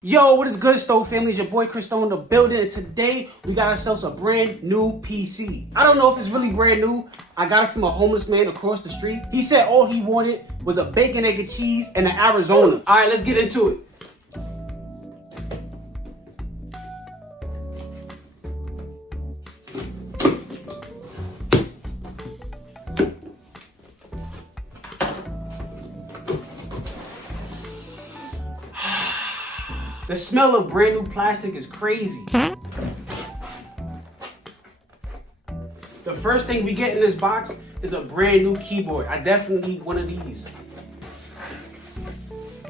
Yo, what is good, Stove family? It's your boy Chris Stone in the building, and today we got ourselves a brand new PC. I don't know if it's really brand new. I got it from a homeless man across the street. He said all he wanted was a bacon, egg, and cheese and an Arizona. All right, let's get into it. The smell of brand new plastic is crazy. The first thing we get in this box is a brand new keyboard. I definitely need one of these.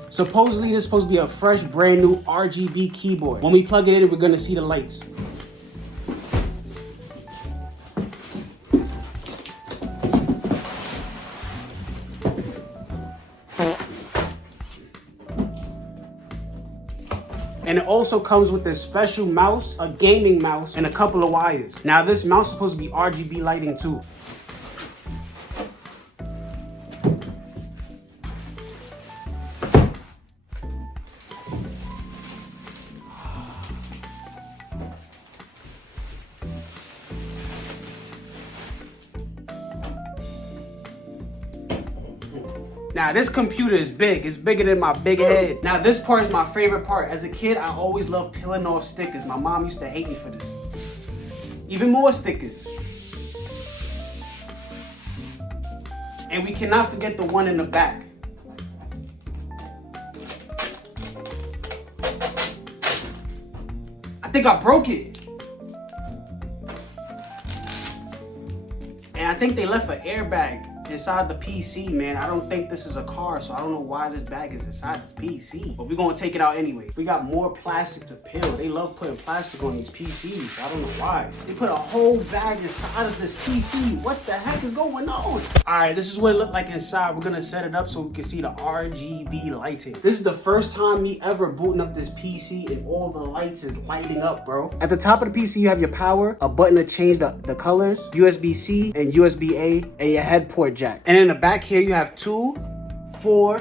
Supposedly this is supposed to be a fresh, brand new RGB keyboard. When we plug it in, we're gonna see the lights. And it also comes with this special mouse, a gaming mouse, and a couple of wires. Now this mouse is supposed to be RGB lighting too. Now this computer is big. It's bigger than my big head. Now this part is my favorite part. As a kid, I always loved peeling off stickers. My mom used to hate me for this. Even more stickers. And we cannot forget the one in the back. I think I broke it. And I think they left an airbag inside the PC, man. I don't think this is a car, so I don't know why this bag is inside this PC. But we're gonna take it out anyway. We got more plastic to peel. They love putting plastic on these PCs. I don't know why. They put a whole bag inside of this PC. What the heck is going on? All right, this is what it looked like inside. We're gonna set it up so we can see the RGB lighting. This is the first time me ever booting up this PC and all the lights is lighting up, bro. At the top of the PC, you have your power, a button to change the colors, USB-C and USB-A, and your head port jack. And in the back here, you have 2, 4,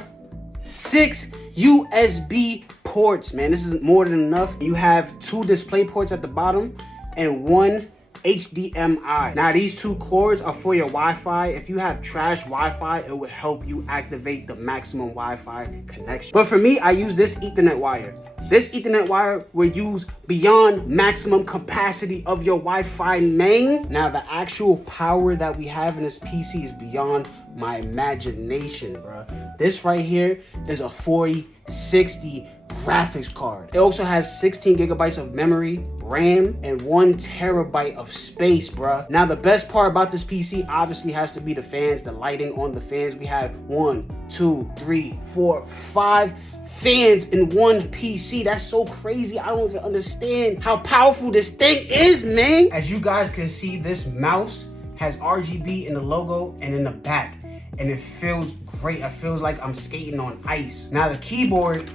6 USB ports, man. This is more than enough. You have 2 display ports at the bottom and 1 HDMI. Now these 2 cords are for your Wi-Fi. If you have trash Wi-Fi, it would help you activate the maximum Wi-Fi connection. But for me, I use this Ethernet wire. This Ethernet wire will use beyond maximum capacity of your Wi-Fi main. Now the actual power that we have in this PC is beyond my imagination, bro. This right here is a 4060 graphics card. It also has 16 gigabytes of memory, RAM, and 1 terabyte of space, bruh. Now the best part about this PC obviously has to be the fans, the lighting on the fans. We have 1, 2, 3, 4, 5 fans in one PC. That's so crazy. I don't even understand how powerful this thing is, man. As you guys can see, this mouse has RGB in the logo and in the back, and it feels great. It feels like I'm skating on ice. Now the keyboard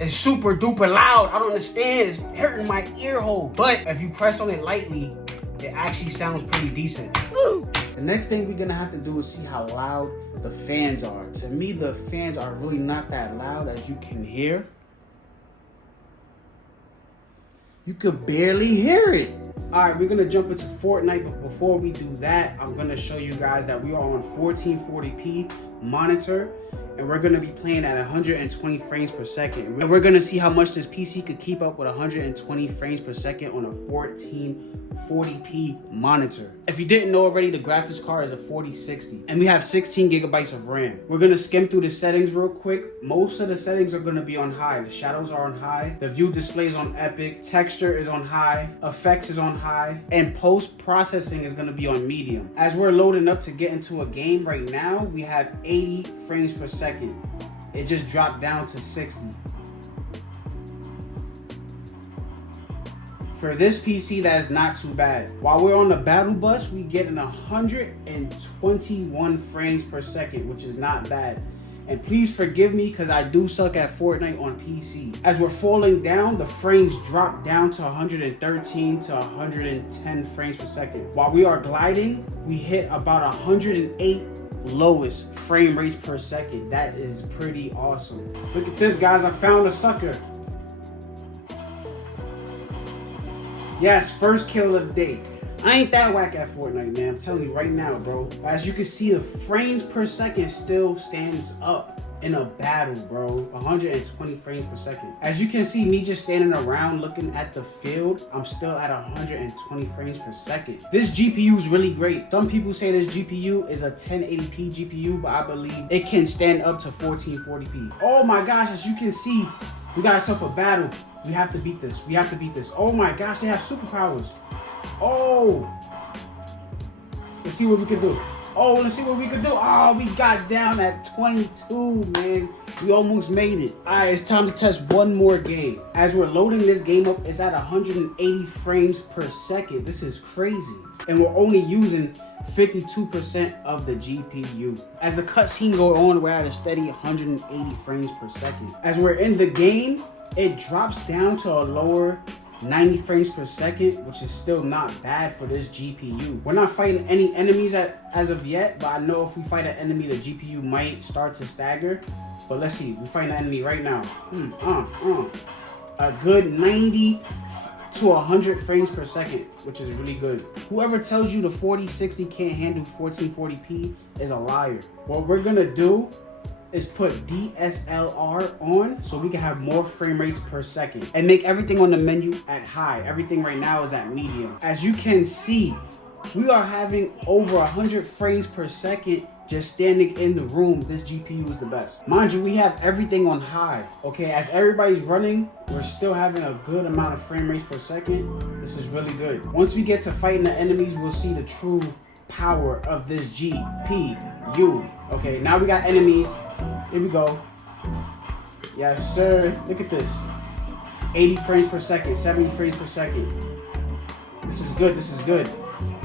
is super duper loud. I don't understand. It's hurting my ear hole. But if you press on it lightly, it actually sounds pretty decent. Woo! The next thing we're gonna have to do is see how loud the fans are. To me, the fans are really not that loud, as you can hear. You could barely hear it. All right, we're gonna jump into Fortnite, but before we do that, I'm gonna show you guys that we are on 1440p monitor, and we're gonna be playing at 120 frames per second. And we're gonna see how much this PC could keep up with 120 frames per second on a 1440p monitor. If you didn't know already, the graphics card is a 4060, and we have 16 gigabytes of RAM. We're gonna skim through the settings real quick. Most of the settings are gonna be on high. The shadows are on high, the view display is on epic, texture is on high, effects is on high, and post-processing is gonna be on medium. As we're loading up to get into a game right now, we have 80 frames per second. It just dropped down to 60. For this PC, that is not too bad. While we're on the battle bus, we get an 121 frames per second, which is not bad. And please forgive me because I do suck at Fortnite on PC. As we're falling down, the frames drop down to 113 to 110 frames per second. While we are gliding, we hit about 108 lowest frame rates per second. That is pretty awesome. Look at this, guys. I found a sucker. Yes, first kill of the day. I ain't that whack at Fortnite, man. I'm telling you right now, bro. As you can see, the frames per second still stands up in a battle, bro. 120 frames per second. As you can see, me just standing around looking at the field, I'm still at 120 frames per second. This GPU is really great. Some people say this GPU is a 1080p GPU, but I believe it can stand up to 1440p. Oh my gosh, as you can see, we got ourselves a battle. We have to beat this. We have to beat this. Oh my gosh, they have superpowers. Oh. Let's see what we can do. Oh, let's see what we can do. Oh, we got down at 22, man. We almost made it. All right, it's time to test one more game. As we're loading this game up, it's at 180 frames per second. This is crazy. And we're only using 52% of the GPU. As the cutscene goes on, we're at a steady 180 frames per second. As we're in the game, it drops down to a lower 90 frames per second, which is still not bad for this GPU. We're not fighting any enemies as of yet, but I know if we fight an enemy, the GPU might start to stagger. But let's see, we're fighting an enemy right now. A good 90 to 100 frames per second, which is really good. Whoever tells you the 4060 can't handle 1440p is a liar. What we're gonna do is put DSLR on so we can have more frame rates per second and make everything on the menu at high. Everything right now is at medium. As you can see, we are having over 100 frames per second just standing in the room. This GPU is the best. Mind you, we have everything on high. Okay, as everybody's running, we're still having a good amount of frame rates per second. This is really good. Once we get to fighting the enemies, we'll see the true power of this GPU. Okay, now we got enemies. Here we go. Yes, sir. Look at this. 80 frames per second, 70 frames per second. This is good, this is good.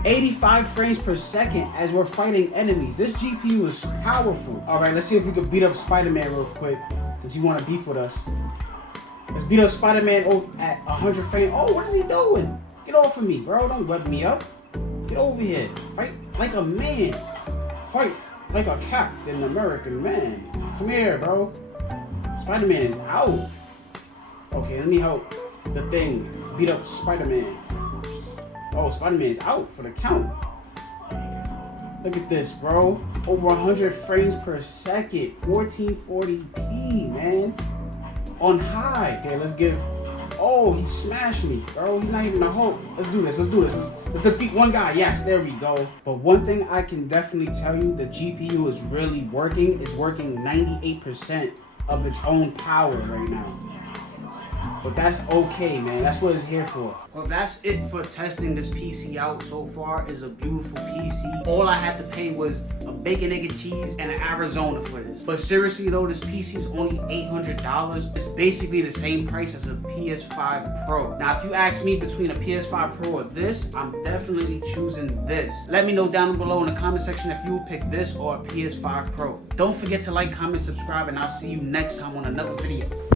85 frames per second as we're fighting enemies. This GPU is powerful. All right, let's see if we can beat up Spider-Man real quick, since you want to beef with us. Let's beat up Spider-Man at 100 frames. Oh, what is he doing? Get off of me, bro. Don't web me up. Get over here. Fight like a man. Fight like a Captain American man. Come here, bro. Spider-Man is out. Okay, let me help the thing beat up Spider-Man. Oh, Spider-Man is out for the count. Look at this, bro. Over 100 frames per second. 1440p, man. On high. Okay, let's give... Oh, he smashed me, bro. He's not even a Hulk. Let's do this. Let's do this. Let's defeat one guy. Yes, there we go. But one thing I can definitely tell you, the GPU is really working. It's working 98% of its own power right now. But that's okay, man. That's what it's here for. Well, that's it for testing this PC out. So far, it's a beautiful PC. All I had to pay was a bacon, egg, and cheese and an Arizona for this. But seriously though, this PC is only $800. It's basically the same price as a PS5 Pro. Now, if you ask me between a PS5 Pro or this, I'm definitely choosing this. Let me know down below in the comment section if you would pick this or a PS5 Pro. Don't forget to like, comment, subscribe, and I'll see you next time on another video.